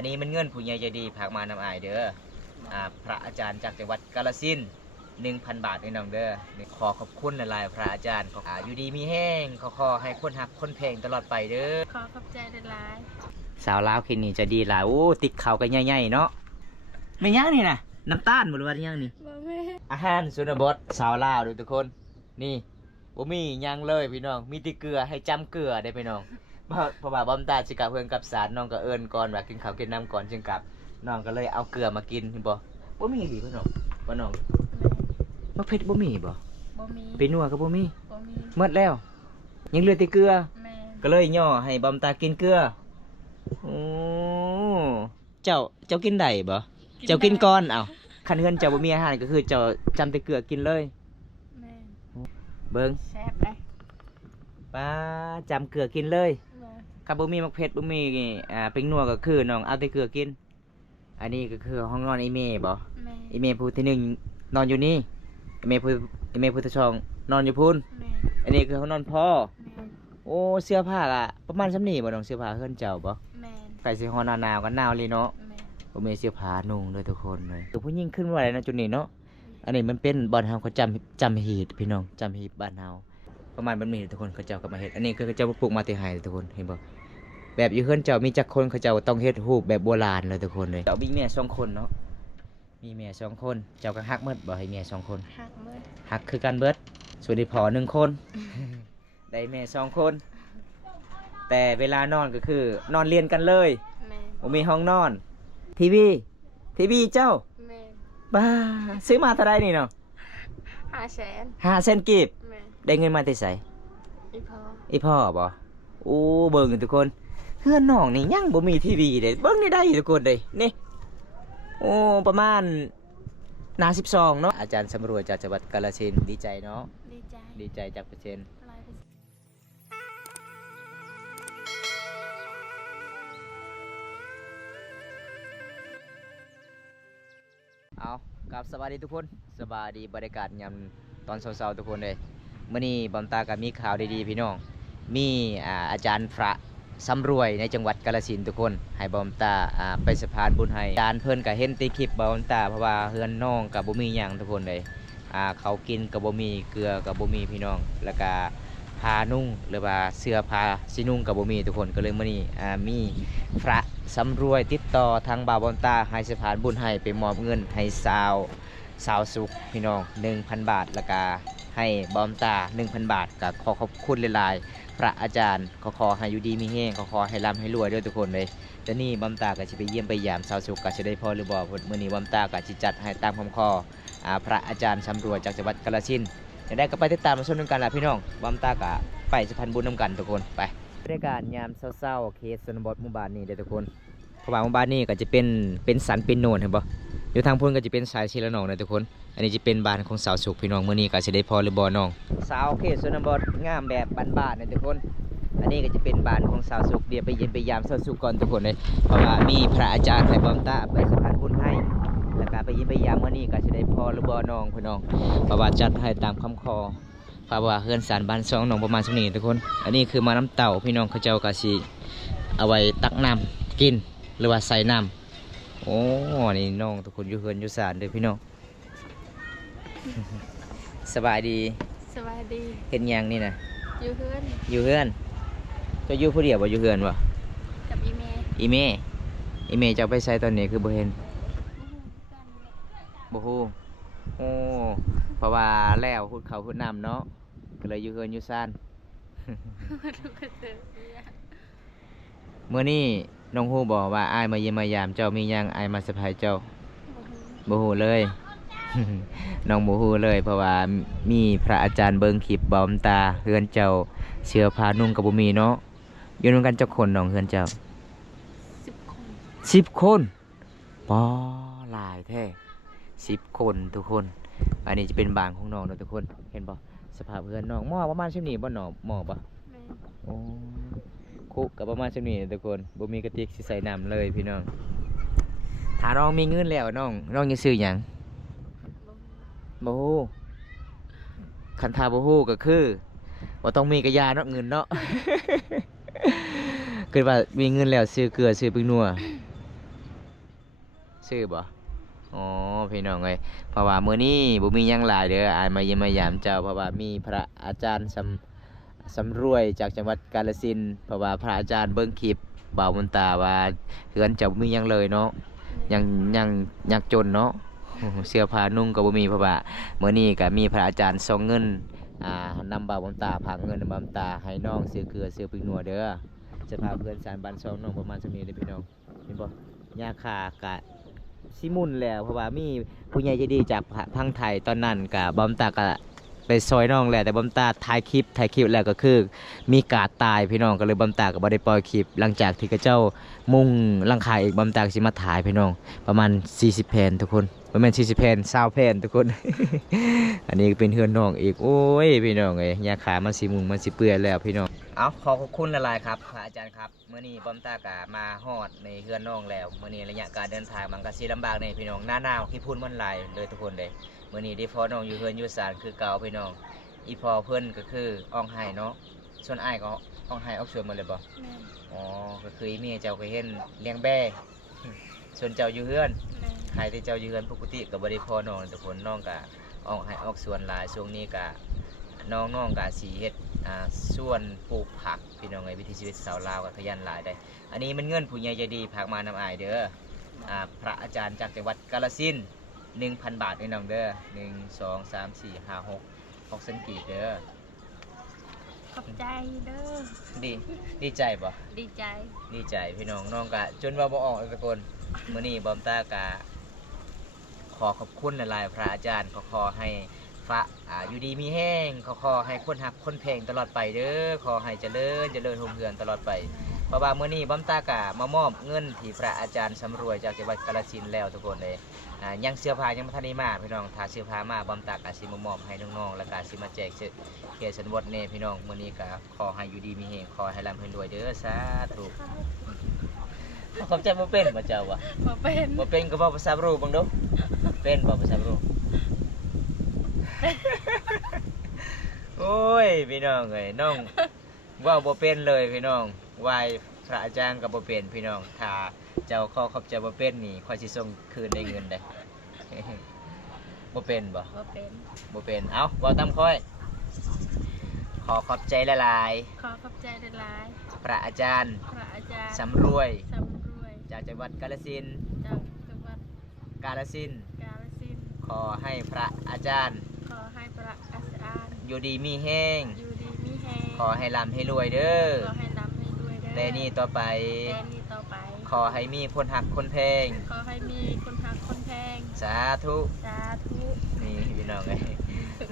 อันนี้มันเงินผู้ใหญ่ใจดีฝากมานำอายเด้อพระอาจารย์จากจังหวัดกาฬสินธุ์ 1,000 บาทนี่น้องเด้อขอขอบคุณหลายๆพระอาจารย์อยู่ดีมีแห้งขอให้คนหักคนเพลงตลอดไปเด้อขอขอบใจหลายสาวลาวคิดนี่จะดีหลายโอ้ติดเขากันใหญ่ๆเนาะไม่ย่างนี่นะน้ำตาลหมดเลยย่างนี่อาหารสุนบดสาวลาวดูทุกคนนี่บ่มียังเลยพี่น้องมีแต่เกลือให้จำเกลือได้พี่น้องเพราะว่าบอมตาสิกลับเพื่อนกับสารน้องก็เอิญก่อนว่ากินข้าวกินน้ำก่อนจึงกลับน้องก็เลยเอาเกลือมากินเห็นบ่บ่มีหรือพี่น้องบ่น้องมะเผ็ดบ่มีบ่เป็นนัวก็บ่มีหมดแล้วยังเหลือแต่เกลือก็เลยย่อให้บอมตากินเกลือโอ้เจ้ากินได้บ่เจ้ากินก่อนเอาคันเฮือนเจ้าบ่มีอาหารก็คือเจ้าจำแต่เกลือกินเลยเบิ่งแซ่บได้ป้าจำเกลือกินเลยครับบ่มีมะเผ็ดบ่มีเป็นนัวก็คือน้องเอาแต่เกลือกินอันนี้ก็คือห้องนอนอีเมบ่อีเมผู้ที่หนึ่งนอนอยู่นี่อีเมผู้ที่สองนอนอยู่พุ่นอันนี้คือห้องนอนพ่อโอ้เสื้อผ้าอะประมาณซ้ำนี่บ่น้องเสื้อผ้าเฮือนเจ้าบ่ใส่สิฮอหนาวกันหนาวเลยเนาะบ่มีเสื้อผ้านุ่งเลยทุกคนเลยคือผู้หญิงขึ้นว่าอะไรนะจุดนี้เนาะอันนี้มันเป็นบ้านเฮาเขาจำหีดพี่น้องจำหีดบ้านเฮาประมาณมันมีทุกคนเขาเจ้าก็มาเฮ็ดอันนี้คือเขาเจ้าปลูกมาแต่ไห้ทุกคนเห็นบ่แบบอยู่เฮือนเจ้ามีจักคนเขาเจ้าต้องเฮ็ดรูปแบบโบราณเลยทุกคนเลยเจ้ามีแม่2คนเนาะมีแม่2คนเจ้าก็ฮักหมดบ่ให้แม่2คนฮักหมดฮักคือกันเบิดส่วนที่พ่อ1คนได้แม่2คนแต่เวลานอนก็คือนอนเรียนกันเลยบ่มีห้องนอนทีวีเจ้าบ้าซื้อมาเท่าไรนี่เนาะ500,000กีบได้เงินมาแต่ไสอีพ่อบ่โอ้เบิ่งทุกคนเฮือนน้องนี่ยังบ่มีทีวีเด้เบิ่งได้ทุกคนเด้นี่โอ้ประมาณหน้า12เนาะอาจารย์สำรวจจากจังหวัดกาฬสินธุ์ดีใจเนาะดีใจจากเปอร์เซ็นต์เอากับสวัสดีทุกคนสบายดีบรรยากาศยามตอนเช้าๆทุกคนเลยเมื่อนี้บอมตากับมีข่าวดีๆพี่น้องมีอาจารย์พระสำรวยในจังหวัดกาฬสินธุ์ทุกคนให้บอมตาไปสะพานบุญให้อาจารย์เพิ่นกับเห็นตีคลิปบอมตาเพราะว่าเฮือนน้องกับบ่มีหยังทุกคนเลยเขากินกับบ่มีเกลือกับบ่มีพี่น้องแล้วก็ผ้านุ่งหรือว่าเสื้อผ้าสีนุ่งกับบ่มีทุกคนก็เลยมื่อนี้มีพระสำรวยติดต่อทางบ่าวบอมตาให้สะพานบุญให้ไปมอบเงินให้สาวสุขพี่น้อง 1,000 บาทแล้วก็ให้บอมตา 1,000 บาทก็ขอขอบคุณหลายๆพระอาจารย์ขอให้อยู่ดีมีแห้งขอให้ร่ำให้รวยด้วยทุกคนเลยแต่นี่บอมตาก็จะไปเยี่ยมไปยามสาวสุขก็จะได้พอหรือบ่มื้อนี้บอมตาก็จะจัดให้ตามคำขอพระอาจารย์สำรวยจากจังหวัดกาฬสินธุ์จะได้ก็ไปติดตามมาชมกันล่ะพี่น้องบอมตาก็ไปสะพานบุญนำกันทุกคนไปบรรยากาศยามเช้าๆเขตชนบทหมู่บ้านนี้เด้อทุกคนเพราะว่าหมู่บ้านนี้ก็จะเป็นสันเป็นโนนเห็นบ่อยู่ทางพุ่นก็จะเป็นสายชีละน้องนะทุกคนอันนี้จะเป็นบ้านของสาวสุขพี่น้องมื้อนี้ก็สิได้พอหรือบ่น้องสาวเขตชนบทงามแบบบ้านๆนะทุกคนอันนี้ก็จะเป็นบ้านของสาวสุขเดี๋ยวไปเย็นไปยามสาวสุขก่อนทุกคนเลยเพราะว่ามีพระอาจารย์ให้บอมตาไปสะพานบุญให้แล้วก็ไปเย็นไปยามมื้อนี้ก็สิได้พอหรือบ่น้องพี่น้องเพราะว่าจัดให้ตามคำขอเพราะว่าเฮือนศาลบ้าน2น้องประมาณนี้ทุกคนอันนี้คือมาน้ำเต่าพี่น้องเขาเจ้าก็สิเอาไว้ตักน้ำกินหรือว่าใส่น้ำโอ้นี่น้องทุกคนอยู่เฮือนอยู่ศาลเด้อพี่น้องสบายดีเห็นยังนี่นะอยู่เฮือนจะอยู่ผู้เดียวบ่อยู่เฮือนบ่กับอีเมจะไปใส่ตอนนี้คือบ่เห็นบ่ฮู้โอ้เพราะว่าแล้วหุดเขาหุดน้ำเนาะก็เลยอยู่เฮือนอยู่ซ่านเมื่อนี้น้องฮู้บอกว่าอ้ายมาเยี่ยมมายามเจ้ามียังอ้ายมาเซอร์ไพรส์เจ้าบ่ฮู้เลย น้องบ่ฮู้เลยเพราะว่ามีพระอาจารย์เบิ่งคลิปบอมตาเฮือนเจ้าเสื้อผ้านุ่งก็บ่มีเนาะอยู่นำกันจักคนน้องเฮือนเจ้า10 คนปอหลายแท้10 คนทุกคนอันนี้จะเป็นบ้านของน้องเนาะทุกคนเห็นบ่สภาพเฮือนน้องหม้อประมาณชั่วนี้บ่น้องหม้อบ่โอ้คุกับประมาณชั่วนี้ทุกคนบ่มีกระติกสิใส่น้ำเลยพี่น้องถ้าน้องมีเงินแล้วน้องจะซื้อหยังบ่ฮู้คันทาบ่ฮู้ก็คือบ่ต้องมีกระยาเนาะเงินเนาะ คือว่ามีเงินแล้วซื้อเกลือซื้อพริกนัว ซื้อบ่อ๋อพี่น้องเอ้ยเพราะว่ามื้อนี้บ่มีหยังหลายเด้ออายมาเยี่ยมมายามเจ้าเพราะว่ามีพระอาจารย์สำรวยจากจังหวัดกาฬสินธุ์เพราะว่าพระอาจารย์เบิ่งคลิปบ่าวบุญตาว่าเฮือนเจ้าบ่มีหยังเลยเนาะยังยังยากจนเนาะเสื้อผ้านุ่งก็บ่มีเพราะว่ามื้อนี้ก็มีพระอาจารย์ส่งเงินนำบ่าวบุญตาพากเงินนำบ่าวบุญตาให้น้องซื้อเกลือซื้อพริกนัวเด้อจะพาเพื่อนสารบ้านซองน้องประมาณจังนี้เด้อพี่น้องเห็นบ่ยาคากะสิมุนแล้วเพราะว่ามีผู้ใหญ่ใจดีจากพังไทยตอนนั้นก็บ่าวบุญตาก็ไปซอยน้องแหละแต่บ่าวบุญตาถ่ายคลิปแล้วก็คือมีกาดตายพี่น้องก็เลยบ่าวบุญตาก็บ่ได้ปล่อยคลิปหลังจากที่เขาเจ้ามุ่งหลังคาอีกบ่าวบุญตาก็สิมาถ่ายพี่น้องประมาณ40แผ่นทุกคนบ่แม่น40แผ่น20แผ่นทุกคน อันนี้เป็นเฮือนน้องอีกโอ้ยพี่น้องเอ้ยยาขามันสิมุงมันสิเปื่อยแล้วพี่น้องเอาขอบคุณหลายๆครับพระอาจารย์ครับมื้อนี้บ่าวบุญตาก็มาฮอดในเฮือนน้องแล้วมื้อนี้ระยะการเดินทางมันก็สิลำบากในพี่น้องหน้าหนาวขี้พุ่นมันหลายเลยทุกคนเด้มื้อนี้ได้พอน้องอยู่เฮือนอยู่ศาลคือเก่าพี่น้องอีพอเพิ่นก็คืออ่องไห้เนาะส่วนอ้ายก็อ่องไห้ออกสวนหมดเลยบ่แม่นอ๋อก็คืออีเมียเจ้าก็เห็นเลี้ยงแบ่ส่วนเจ้าอยู่เฮือนใครที่เจ้าอยู่เฮือนปกติก็บ่ได้พอน้องทุกคนน้องก็อ่องไห้ออกสวนหลายช่วงนี้ก็น้องก็สิเฮ็ดสวนปลูกผักพี่น้องไอ้วิถีชีวิตชาวลาวก็ขยันหลายได้อันนี้มันเงินผู้ใหญ่ใจดีฝากมานำอ้ายเด้อพระอาจารย์จากจังหวัดกาฬสินธุ์ 1,000 บาทพี่น้องเด้อ1 2 3 4 5 6 เซนกีบเด้อขอบใจเด้อดีใจบ่ดีใจพี่น้องน้องกะจนว่าบ่ออกทุกคนมื้อนี้บอมตากะขอขอบคุณหลายๆพระอาจารย์ขอให้พระอยู่ดีมีแห้งขอให้คนหักคนเพลงตลอดไปเด้อขอให้เจริญรุ่งเรืองตลอดไปเพราะว่ามื้อนี้บอมตากะมามอบเงินที่พระอาจารย์สำรวยจากจังหวัดกาฬสินธุ์แล้วทุกคนเลยยังเสื้อผ้ายังบ่ทันได้มาพี่น้องถ้าเสื้อผ้ามาบอมตากะสิมามอบให้น้องๆแล้วก็สิมาแจกเขียนสันวดแน่พี่น้องมื้อนี้ก็ขอให้อยู่ดีมีแห้งขอให้ร่ำให้รวยเด้อสาธุขอบใจบ่เป็นบ่เจ้าวะบ่เป็นก็เว้าภาษาบรูบังดูเป็นบ่ภาษาบรูโอ้ยพี่น้องเอ้ยน้องเว้าบ่เป็นเลยพี่น้องไหว้พระอาจารย์ก็บ่เป็นพี่น้องถ้าเจ้าขอบใจบ่เป็นนี่ค่อยสิส่งคืนได้เงินได้บ่เป็นบ่เป็นเอ้าเว้าตามค่อยขอขอบใจหลายๆพระอาจารย์สำรวยจากจังหวัดกาฬสินธุ์ขอให้พระอาจารย์อยู่ดีมีแห้งขอให้ร่ำให้รวยเด้อแต่นี่ต่อไปขอให้มีคนหักคนแพงสาธุนี่พี่น้องไง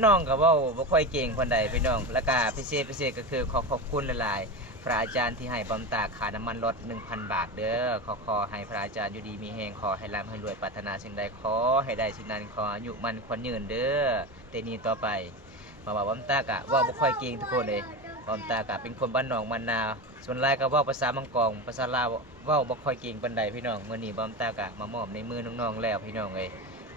น้องก็เว้าบ่ค่อยเก่งคนใดพี่น้องแล้วก็พิเศษก็คือขอบคุณหลายๆพระอาจารย์ที่ให้บำตาค่าน้ำมันรถ 1,000 บาทเด้อขอให้พระอาจารย์อยู่ดีมีแฮงขอให้ร่ำให้รวยปรารถนาสิ่งใดขอให้ได้สิ่งนั้นขออายุมันขวัญยืนเด้อแต่นี้ต่อไปมาว่าบำตากะว่าบ่ค่อยเก่งทุกคนเลยบำตากะเป็นคนบ้านหนองมันนาส่วนหลายก็เว้าภาษามังกรภาษาลาวเว้าบ่ค่อยเก่งปานใดพี่น้องมื้อนี้บำตากะมามอบในมือน้องๆแล้วพี่น้องเอ้ย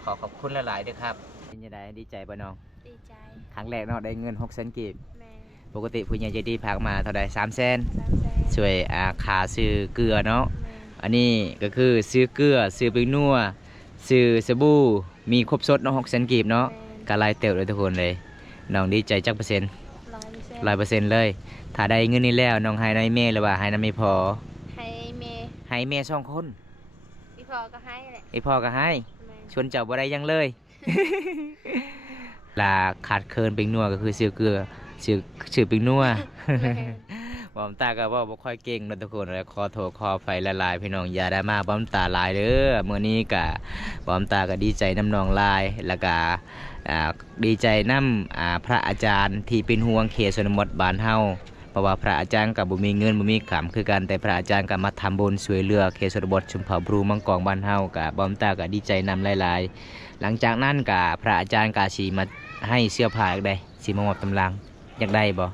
ขอขอบคุณหลายๆเด้อครับเป็นจังได๋ดีใจบ่น้องดีใจครั้งแรกเนาะได้เงิน6 เซนกีบปกติผู้ใหญ่ใจดีพากมาเท่าใด3 แสนช่วยค่าซื้อเกลือเนาะอันนี้ก็คือซื้อเกลือซื้อพริกนัวซื้อสบู่มีครบสดเนาะ6 เซนกีบเนาะก็หลายเติบเลยทุกคนเลยน้องดีใจจักเปอร์เซ็นต์100%เลยถ้าได้เงินนี้แล้วน้องให้นายแม่หรือว่าให้นายไม่พอให้แม่2 คนอีพ่อก็ให้แหละอีพ่อก็ให้ชวนเจ้าบ่ได้ยังเลยลาขาดเคินปิงนัวก็คือซื้อเกลือซื้อปิงนัวบอมตาก็ว่าบ่ค่อยเก่งนะทุกคนแล้วขอโทษขอไฟละลายพี่น้องอย่าได้มาบอมตาลายเด้อมื้อนี้ก็บอมตาก็ดีใจน้ำน้องลายแล้วก็ดีใจน้ำพระอาจารย์ที่เป็นห่วงเขตชนบทบ้านเฮาเพราะว่าพระอาจารย์ก็บ่มีเงินบ่มีขำคือกันแต่พระอาจารย์ก็มาทำบุญช่วยเหลือเขตชนบทชุมเผ่าบรูมังกรบ้านเฮาก็บอมตาก็ดีใจนำหลายๆหลังจากนั้นก็พระอาจารย์ก็สิมาให้เสื้อผ้าอีกได้สิมามอบตำลังอยากได้บ่อ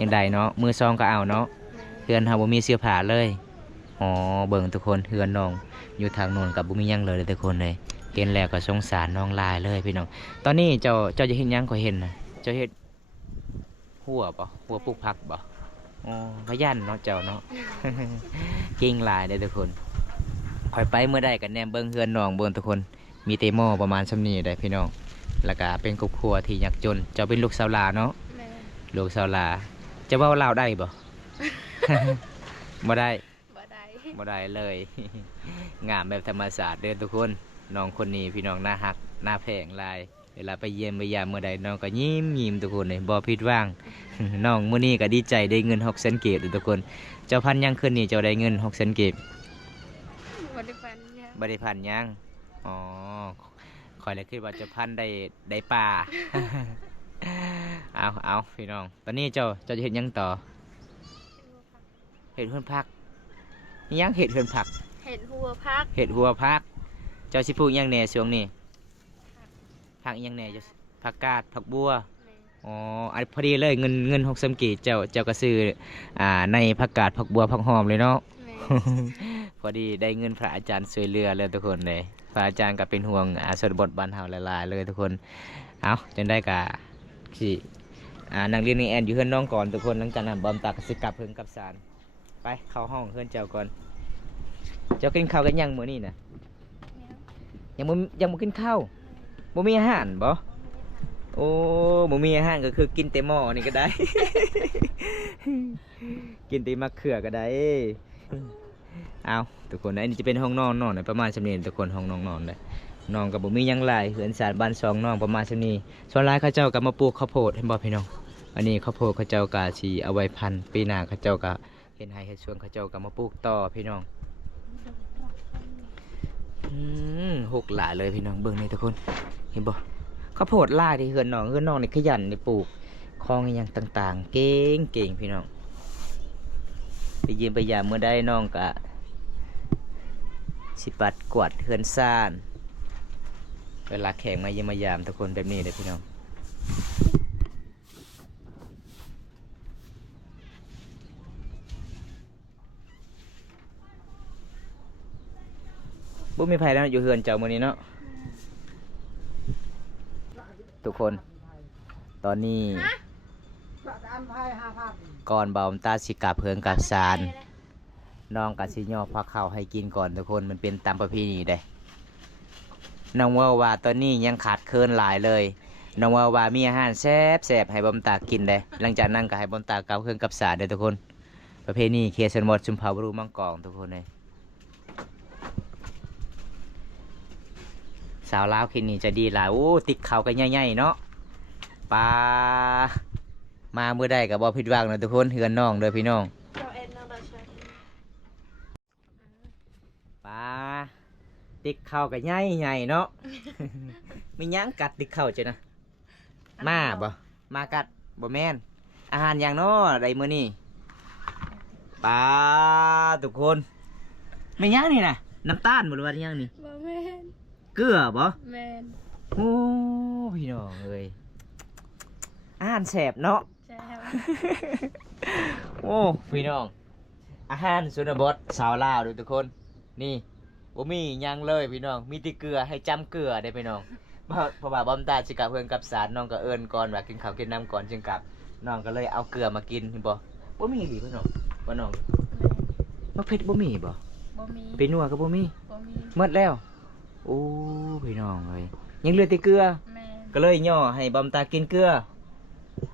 ยากได้เนาะมือซองก็เอาเนาะเฮือนเฮาบ่มีเสื้อผ้าเลยอ๋อเบิ่งทุกคนเฮือนน้องอยู่ทางโน้นก็บ่มีหยังเลยทุกคนเลยเห็นแล้วก็สงสารน้องลายเลยพี่น้องตอนนี้เจ้าจะเห็นยังก็เห็นนะเจ้าเห็นหัวปลูกผักอ๋อขยันเนาะเจ้าเนาะ เก่งลายเลยทุกคน คอยไปเมื่อใดกันแนมเบิ่งเฮือนน้องเบิ่งทุกคนมีเตหม้อประมาณส่ำนี้ได้พี่น้องแล้วก็เป็นครอบครัวที่ยากจนเจ้าเป็นลูกสาวลาวเนาะ แม่ ลูกสาวลาวจะเว้าลาวได้บ่ บ่ได้ บ่ได้ บ่ได้เลย งามแบบธรรมศาสตร์เด้อทุกคนน้องคนนี้พี่น้องน่าฮักน่าแพงหลายเวลาไปเยี่ยมไปยามเมื่อใดน้องก็ยิ้มทุกคนเลยบ่ผิดหวัง น้องมื้อนี้ก็ดีใจได้เงิน600,000เก็บทุกคนเจ้าพันยังคืนนี้เจ้าได้เงิน600,000เก็บ บ่ได้ฟันยัง บ่ได้พันยังอ๋อคอยเลยคิดว่าเจ้าพันได้ป่า เอาพี่น้องตอนนี้เจ้าจะเฮ็ดหยังต่อเฮ็ดเฮือนพักนี่ยังเฮ็ดเฮือนพัก เห็ดหัวพัก เฮ็ดหัวพักเจ้าสิปลูกหยังแหน่ช่วงนี้ผักอิหยังแหน่เจ้าผักกาดผักบัว แม่ อ๋ออันพอดีเลยเงิน600,000กีบเจ้าก็ซื้อในผักกาดผักบัวผักหอมเลยเนาะ แม่ พอดีได้เงินพระอาจารย์ช่วยเหลือเลยทุกคนเลยพระอาจารย์ก็เป็นห่วงชนบทบ้านเฮาหลายๆเลยทุกคนเอาจนได้กะสินักเรียนนี่แอนอยู่เฮือนน้องก่อนทุกคนหลังจากนั้นบอมตากสิกลับเพิ่นกับสารไปเข้าห้องเฮือนเจ้าก่อนเจ้ากินข้าวกันยังมื้อนี้น่ะยังบ่กินข้าวบ่มีอาหารบ่โอ้บ่มีอาหารก็คือกินแต่หม้อนี่ก็ได้ กินแต่มะเขือก็ได้ เอาทุกคนนะอันนี้จะเป็นห้องนอนนะประมาณสำนีทุกคนห้องนอนเลยนอนกับบ่มีหยังหลายเหือนสารบ้าน2น้องประมาณสำนีส่วนหลายเขาเจ้าก็มาปลูกข้าวโพดเห็นบ่พี่น้องอันนี้ข้าวโพดเขาเจ้าก็สิเอาไว้พันธุ์ปีหน้าเขาเจ้าก็เฮ็ดให้เฮ็ดสวนเขาเจ้าก็มาปลูกต่อพี่น้องหกหลายเลยพี่น้องเบิ่งนี่ทุกคนเห็นบ่ข้าวโพดหลายที่เฮือนน้องนี่ขยันนี่ปลูกของอหยังต่างๆเก่งพี่น้องไปเยี่ยมไปยามเมื่อใดน้องก็สิปัดกวาดเฮือนซ่านเวลาแข่งมาเยี่ยมมายามทุกคนแบบนี้เลยพี่น้องบุ้มีไผแล้วอยู่เฮือนเจ้ามื้อนี้เนาะทุกคนตอนนี้ก่อนเบาตาสิกลับเฮือนกับซานน้องกับสิย่อพักข้าวให้กินก่อนทุกคนมันเป็นตามประเพณีเด้น้องว่าตอนนี้ยังขาดเคินหลายเลยน้องว่ามีอาหารแซ่บให้บอมตากินเด้หลังจากนั้นก็ให้บอมตากลับเฮือนกับสาเด้อทุกคนประเพณีเคสนหมดชุมเผาบรูมังกรทุกคนเลยสาวลาวคิดนี่จะดีหลายโอ้ติดเขากันใหญ่ๆเนาะปลามาเมื่อใดกับบอผิดหวังนะทุกคนเฮือนน้องเด้อพี่น้อง เจ้าเอ็นนั่นแหละใช่ ปลาติดเข้ากับใหญ่เนาะ มีหยังกัดติดเข้าจ้ะนะมาบ่มากัดบ่แม่นอาหารอย่างเนาะได้มื้อนี้ปลาทุกคนมีหยังนี่น่ะน้ำตาลบ่หรือว่าหยังนี่ บ่แม่น เกลือบ่ แม่น โอ้พี่น้องเอ้ยอาหารแซ่บเนาะ แซ่บ โอ้พี่น้องอาหารสุนบทสาวลาวดูทุกคนนี่บ่มีหยังเลยพี่น้องมีแต่เกลือให้จำเกลือได้พี่น้องเพราะว่าบอมตาสิกลับเพื่อนกับสารน้องก็เอิ้นก่อนว่ากินข้าวกินน้ำก่อนจึงกลับน้องก็เลยเอาเกลือมากินเห็นบ่มีดิพี่น้องบ่น้อง แม่น มะเผ็ดบ่มีบ่ บ่มี เป็นนัวก็บ่มี บ่มี หมดแล้วโอ้พี่น้องเอ้ยยังเหลือแต่เกลือ แม่น ก็เลยย่อให้บอมตากินเกลือ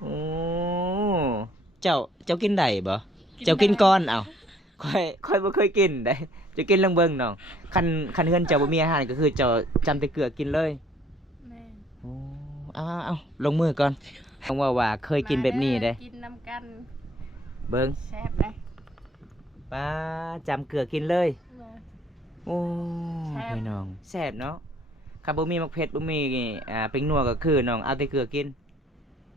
โอ้เจ้ากินได้บ่เจ้ากินก่อนเอ้าค่อยบ่เคยกินได้จะกินเรื่องเบิ่งน้องคันเฮือนเจ้าบ่มีอาหารก็คือเจ้าจำแต่เกลือกินเลย แม่น โอ้เอาลงมือก่อนต้องว่าเคยกินแบบนี้เด้ กินน้ำกัน เบิ่ง แซ่บเลย ป้าจำเกลือกินเลย แม่น โอ้ แซ่บ พี่น้องแซ่บเนาะคันบ่มีมักเผ็ดบ่มีเป็งนัวก็คือน้องเอาแต่เกลือกิน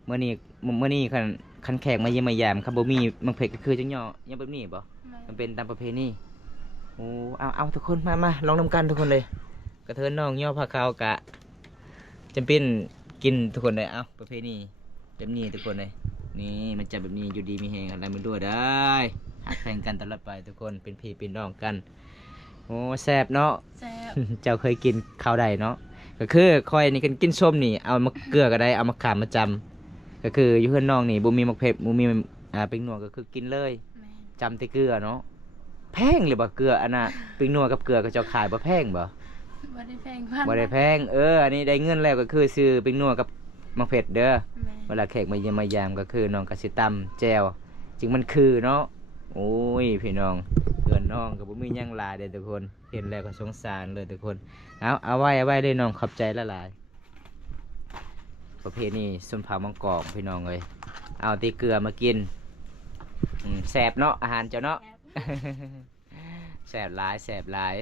มื้อนี้คันแขกมาเยี่ยมมายามคันบ่มีมักเผ็ดก็คือจังย่อยังแบบนี้บ่ แม่ มันเป็นตามประเพณีโอ้เอาทุกคนมาลองนำกันทุกคนเลยกระเทินน้องย่อผ้าขาวกะจำเป็นกินทุกคนเลยเอาประเพณีแบบนี้ทุกคนเลยนี่มันจะแบบนี้อยู่ดีมีแหงอะไรมันด้วยได้หักแข่งกันตลอดไปทุกคนเป็นพี่เป็นน้องกันโอ้แซ่บเนาะ แซ่บ เจ้าเคยกินข้าวใดเนาะก็คือคอยนี่กันกินส้มนี่เอามาเกลือก็ได้เอามาขามมาจำก็คืออยู่เพื่อนน้องนี่บ่มีมักเผ็ดบ่มีเป็นหนวดก็คือกินเลย แม่น จำแต่เกลือเนาะโ แพงหรือบ่เกลืออันน่ะปิ้งนัวกับเกลือก็เจ้าขายบ่แพงบ่ บ่ได้แพงพัน บ่ได้แพงอันนี้ได้เงินแล้วก็คือซื้อปิ้งนัวกับมะเผ็ดเด้อ แม่ เวลาแขกมาเยี่ยมมายามก็คือน้องก็สิตำแจ่วจึงมันคือเนาะโอ้ยพี่น้องเพื่อนน้องก็บ่มีหยังหลายเด้อทุกคนเห็นแล้วก็สงสารเลยทุกคนเอาไว้เลยน้องขอบใจละหลายประเภทนี้ส้มเผามังกรพี่น้องเอ้ยเอาตีเกลือมากินแซ่บเนาะอาหารเจ้าเนาะ แซ่บหลายแซ่บหลาย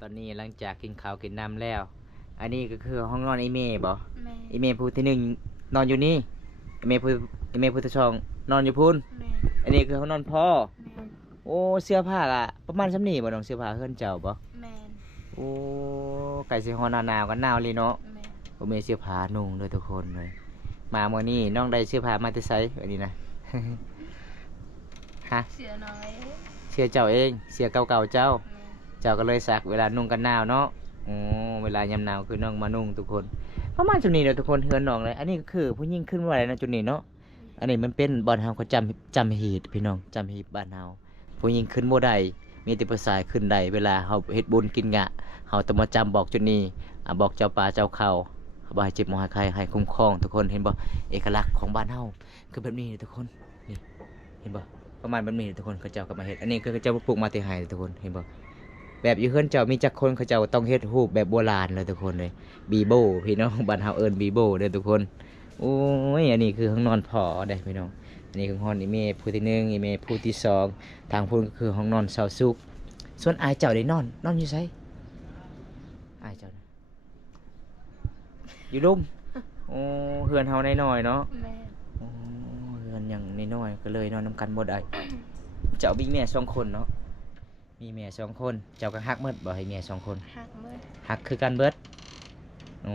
ตอนนี้หลังจากกินข้าวกินน้ำแล้ว อันนี้ก็คือห้องนอนอีเมย์บ่ แม่ อีเมย์ผู้ที่หนึ่งนอนอยู่นี่อีเมย์ผู้ที่สองนอนอยู่พุ่น แม่ อันนี้คือห้องนอนพ่อ แม่ โอ้เสื้อผ้าอะประมาณซ้ำนี่บ่น้องเสื้อผ้าเฮือนเจ้าบ่ แม่ โอ้ไก่สิฮอนหนาวกันหนาวเลยเนาะ แม่ บ่มีเสื้อผ้านุ่งเลยทุกคนเลยมามื้อนี้น้องได้เสื้อผ้ามาแต่ไสอันนี้นะ ฮะ เสือน้อย เสื้อเจ้าเองเสื้อเก่าๆเจ้า แม่ เจ้าก็เลยซักเวลานุ่งกันหนาวเนาะอ๋อเวลายามหนาวคือน้องมานุ่งทุกคน ประมาณจุดนี้เนาะทุกคนเฮือนน้องเลย อันนี้ก็คือผู้หญิงขึ้นมาอะไรนะจุดนี้เนาะ อันนี้มันเป็นบ้านเฮาเขาจำหีดพี่น้องจำหีดบ้านเฮาผู้หญิงขึ้นบ่ได้มีแต่ผู้ชายขึ้นได้เวลาเฮาเฮ็ดบุญกินงะเฮาต้องมาจำบอกจุดนี้บอกเจ้าป่าเจ้าเขาบ่ให้เจ็บบ่ให้ใครให้คุ้มครองทุกคนเห็นบ่เอกลักษณ์ของบ้านเฮาคือแบบนี้ทุกคนนี่เห็นบ่ประมาณแบบนี้ทุกคนเขาเจ้าก็มาเฮ็ดอันนี้คือเขาเจ้าปลูกมาแต่ให้ทุกคนเห็นบ่แบบอยู่เฮือนเจ้ามีจักคนเขาเจ้าต้องเฮ็ดรูปแบบโบราณเลยทุกคนเลยบีโบพี่น้องบ้านเฮาเอิ้นบีโบเด้อทุกคนโอ้ยอันนี้คือห้องนอนพ่อเด้พี่น้องอันนี้คือห้องอีเมผู้ที่1อีเมผู้ที่2ทางพุ่นก็คือห้องนอนเซาสุกส่วนอายเจ้าได้นอนอยู่ไสอายเจ้าน่ะอยู่ลุ่มโอ้เฮือนเฮาน้อยๆเนาะ แม่ โอ้เฮือนอย่างน้อยๆก็เลยนอนนำกันบ่ได้เจ้ามีแม่2คนเนาะมีแม่2คนเจ้าก็ฮักหมดบ่ให้แม่2คน หักมือ ฮักคือกันเบิดอ๋อ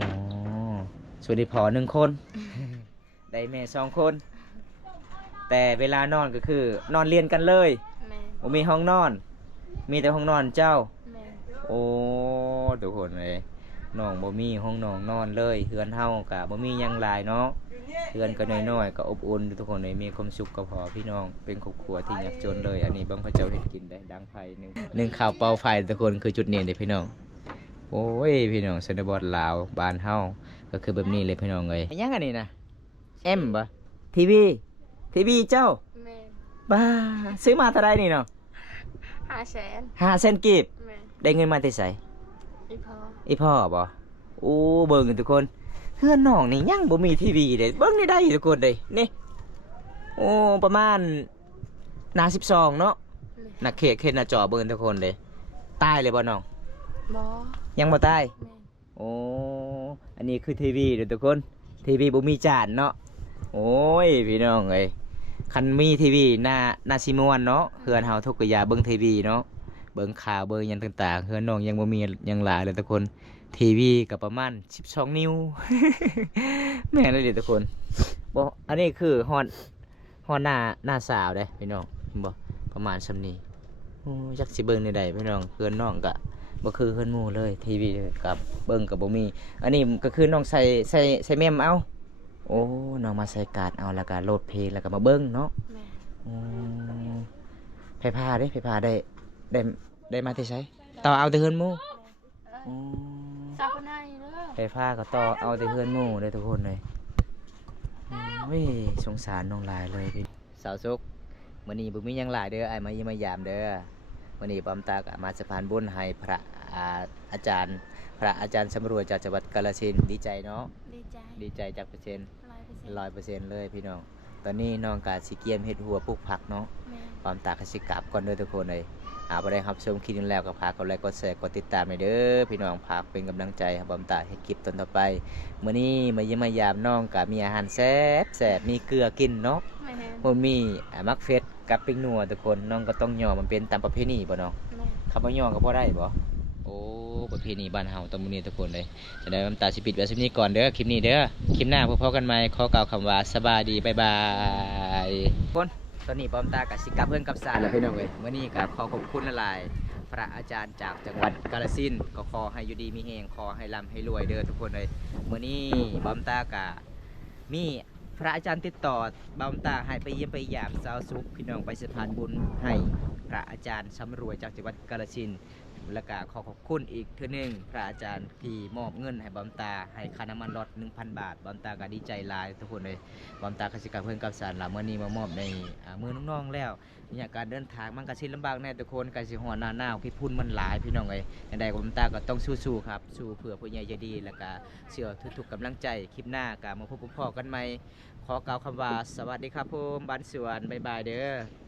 ส่วนที่พอ1คน ได้แม่2คน แต่เวลานอนก็คือนอนเรียนกันเลย แม่ บ่มีห้องนอน มีแต่ห้องนอนเจ้า แม่ โอ้ทุกคนเลยน้องบ่มีห้องน้องนอนเลยเฮือนเฮาก็บ่มีหยังหลายเนาะเฮือนก็น้อยๆก็อบอุ่นทุกคนเลยมีความสุขก็พอพี่น้องเป็นครอบครัวที่ยากจนเลย อันนี้บางพระเจ้าเฮ็ดกินได้ดังไฟหนึ่งข้าวเป่าไฟทุกคนคือจุดเด่นเลยพี่น้องโอ้ยพี่น้องชนบทลาวบ้านเฮาก็คือแบบนี้เลยพี่น้องเอ้ยยังอันนี้นะเอ็มบ่ทีวีเจ้า แม่ บ้าซื้อมาเท่าไรนี่เนาะ 500,000 500,000กีบ แม่ ได้เงินมาแต่ไส อีพอ อีพ่อบ่โอ้เบิ่งกันทุกคนเพื่อนน้องนี่ยังบ่มีทีวีเลยเบิ่งได้ทุกคนเลยนี่โอ้ประมาณหน้า12เนาะ แม่ หน้าเขตหน้าจอเบิ่งทุกคนเลยตายเลยบ่น้อง บ่ ยังบ่ตาย แม่ โอ้อันนี้คือทีวีเด้อทุกคนทีวีบ่มีจานเนาะโอ้ยพี่น้องเอ้ยคันมีทีวีหน้าสิม่วนเนาะเฮือนเฮาทุกก็อย่าเบิ่งทีวีเนาะเบิ่งข่าวเบิ่งหยังต่างๆเฮือนน้องยังบ่มีหยังหลายเลยทุกคนทีวีก็ประมาณ12นิ้ว แม่นเลยเด้อทุกคนบ่อันนี้คือฮอดหน้าสาวเด้พี่น้องเห็นบ่ประมาณส่ำนี้โอ้จักสิเบิ่งได้ใดพี่น้องเฮือนน้องก็บ่คือเฮือนหมู่เลยทีวีกับเบิ่งก็บ่มีอันนี้ก็คือน้องใส่แม่มเอาโอ้น้องมาใส่การ์ดเอาแล้วก็โหลดเพลงแล้วก็มาเบิ่งเนาะ แม่ อืมไผพาได้มาที่ใช้ต่อเอาแต่เฮือนหมู่อืม ซาคนให้เด้อ ไผพาก็ต่อเอาแต่เฮือนหมู่เลยทุกคนเลยเฮ้ยสงสารน้องหลายเลยพี่สาวสุกมื้อนี้บ่มีหยังหลายเด้ออ้ายมาเยี่ยมมายามเด้อมื้อนี้ปอมตาก็มาสะพานบุญให้พระอาจารย์สำรวจจากจังหวัดกาฬสินธุ์ดีใจเนาะ ดีใจ ดีใจจากเปอร์เซ็นต์ 100% 100%เลยพี่น้องตอนนี้น้องก็สิเกียมเฮ็ดหัวปลูกผักเนาะ แม่ ความตากสิกลับก่อนเด้อทุกคนเลยบ่ได้รับชมคลิปนี้แล้วก็ฝากกดไลค์กดแชร์กดติดตามให้เด้อพี่น้องฝากเป็นกำลังใจให้บอมตาให้คลิปตอนต่อไปมื้อนี้มาเยี่ยมมายามน้องก็มีอาหารแซ่บมีเกลือกินเนาะ แม่ บ่มีมักเฟสกับปิ้งนัวทุกคนน้องก็ต้องย่อมันเป็นตามประเพณีบ่น้อง แม่ คำว่าย่อก็บ่ได้บ่โอ้ประเพณีบ้านเฮาตอนมื้อนี้ทุกคนเลยจะได้บอมตาสิปิดไว้ซินี้ก่อนเด้อคลิปนี้เด้อคลิปหน้าพบกันใหม่ขอกล่าวคำว่าสบายดีบ๊ายบายคนตอนนี้ปอมตากับสิกลับเพื่อนกับสารแล้วพี่น้องเอ้ยมื้อนี้ก็ขอขอบคุณหลายๆพระอาจารย์จากจังหวัดกาฬสินธุ์ก็ขอให้อยู่ดีมีแฮงขอให้ร่ำให้รวยเด้อทุกคนเลยมื้อนี้ปอมตาก็มี พระอาจารย์ติดต่อบาวตาให้ไปเยี่ยมไปยามสาวสุขพี่น้องไปสะพานบุญให้พระอาจารย์สำรวยจากจังหวัดกาฬสินธุ์และก็ขอขอบคุณอีกเทื่อหนึงพระอาจารย์ที่มอบเงินให้บาวตาให้ค่าน้ำมันรถ 1,000 บาทบาวตาก็ดีใจหลายทุกคนเลยบาวตาก็สิกลับเพิ่นกับสารละเมื่อนี้มามอบในมือน้องๆแล้วเนี่ยการเดินทางมันก็สิลำบากแน่ทุกคนก็สิฮอดหน้าหนาวพี่พุ่นมันหลายพี่น้องเอ้ยจังใดบาวตาก็ต้องสู้ๆครับสู้เพื่อผู้ใหญ่ใจดีแล้วก็เชื่อทุกๆกำลังใจคลิปหน้าก็มาพบพ่อกันใหม่ ขอกล่าวคำว่าสวัสดีครับผมบ้านสวนบ๊ายบายเด้อ